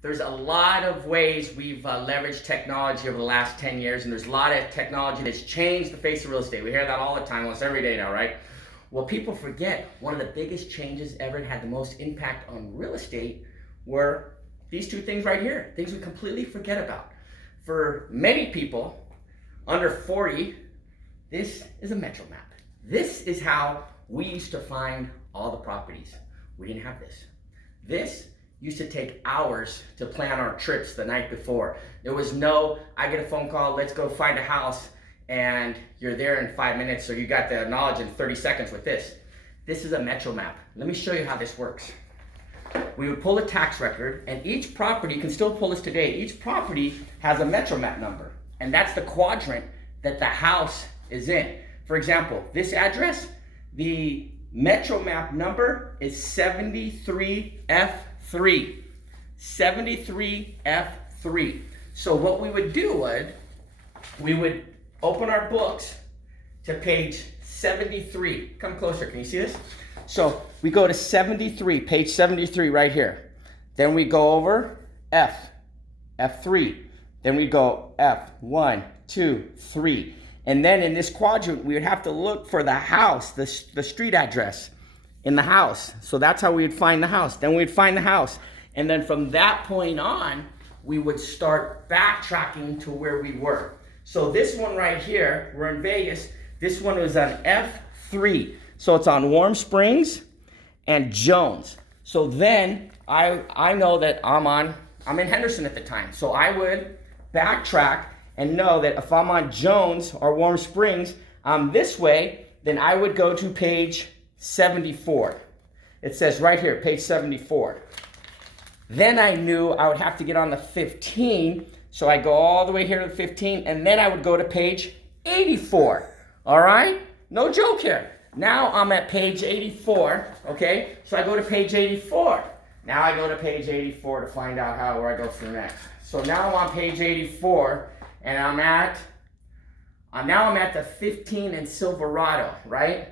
There's a lot of ways we've leveraged technology over the last 10 years, and there's a lot of technology that's changed the face of real estate. We hear that all the time, almost every day now, right? Well, people forget one of the biggest changes ever and had the most impact on real estate were these two things right here, things we completely forget about. For many people under 40, this is a metro map. This is how we used to find all the properties. We didn't have this. This used to take hours to plan our trips the night before. There was no, I get a phone call, let's go find a house, and you're there in 5 minutes, so you got the knowledge in 30 seconds with this. This is a metro map. Let me show you how this works. We would pull a tax record, and each property, you can still pull this today, each property has a metro map number, and that's the quadrant that the house is in. For example, this address, the metro map number is 73F3. 73F3. So what we would do we would open our books to page 73. Come closer, can you see this? So we go to 73, page 73 right here. Then we go over F3. Then we go F1, 2, 3. And then in this quadrant, we would have to look for the house, the street address in the house. So that's how we would find the house. Then we'd find the house. And then from that point on, we would start backtracking to where we were. So this one right here, we're in Vegas. This one was on F3. So it's on Warm Springs and Jones. So then I know that I'm in Henderson at the time. So I would backtrack and know that if I'm on Jones or Warm Springs, I'm this way, then I would go to page 74. It says right here, page 74. Then I knew I would have to get on the 15, so I go all the way here to the 15, and then I would go to page 84. All right? No joke here. Now I'm at page 84, okay? So I go to page 84. Now I go to page 84 to find out where I go from next. So now I'm on page 84, and I'm at the 15 in Silverado, right?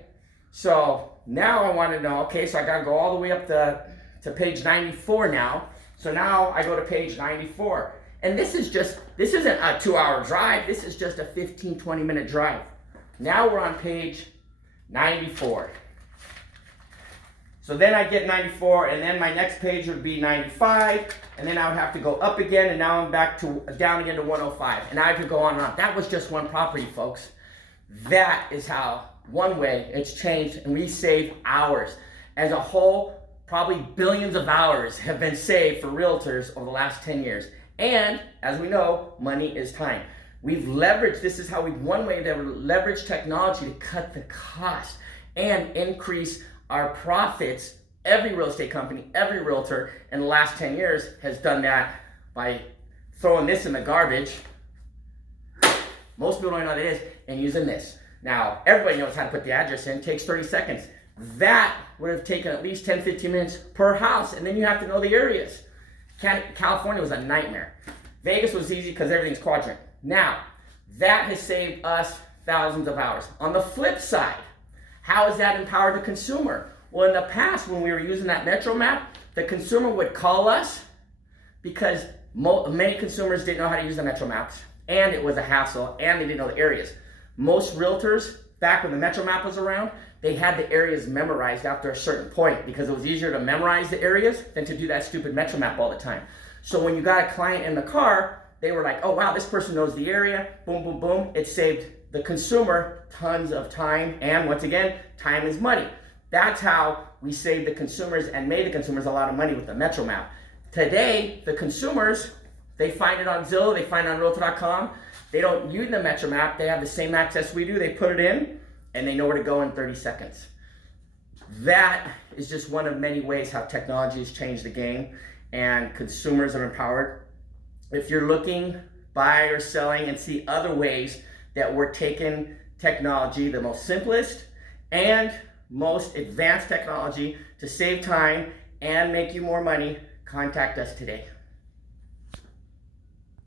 So now I want to know, okay, so I got to go all the way up to page 94 now. So now I go to page 94. And this isn't a 2-hour drive. This is just a 15, 20-minute drive. Now we're on page 94. So then I get 94, and then my next page would be 95, and then I would have to go up again, and now I'm down again to 105. And I could go on and on. That was just one property, folks. That is how one way it's changed, and we save hours. As a whole, probably billions of hours have been saved for realtors over the last 10 years. And as we know, money is time. We've leveraged, this is how one way to leverage technology to cut the cost and increase our profits. Every real estate company, every realtor in the last 10 years has done that by throwing this in the garbage. Most people don't know what it is, and using this. Now, everybody knows how to put the address in. It takes 30 seconds. That would have taken at least 10, 15 minutes per house, and then you have to know the areas. California was a nightmare. Vegas was easy because everything's quadrant. Now, that has saved us thousands of hours. On the flip side, how has that empowered the consumer? Well, in the past, when we were using that metro map, the consumer would call us because many consumers didn't know how to use the metro maps, and it was a hassle, and they didn't know the areas. Most realtors, back when the metro map was around, they had the areas memorized after a certain point because it was easier to memorize the areas than to do that stupid metro map all the time. So when you got a client in the car, they were like, oh wow, this person knows the area, boom, boom, boom. It saved the consumer tons of time, and once again, time is money. That's how we saved the consumers and made the consumers a lot of money with the metro map. Today, the consumers, they find it on Zillow, they find it on RealtorCom. They don't use the metro map. They have the same access we do. They put it in, and they know where to go in 30 seconds. That is just one of many ways how technology has changed the game, and consumers are empowered. If you're looking, buying or selling, and see other ways that we're taking technology, the most simplest and most advanced technology to save time and make you more money, contact us today.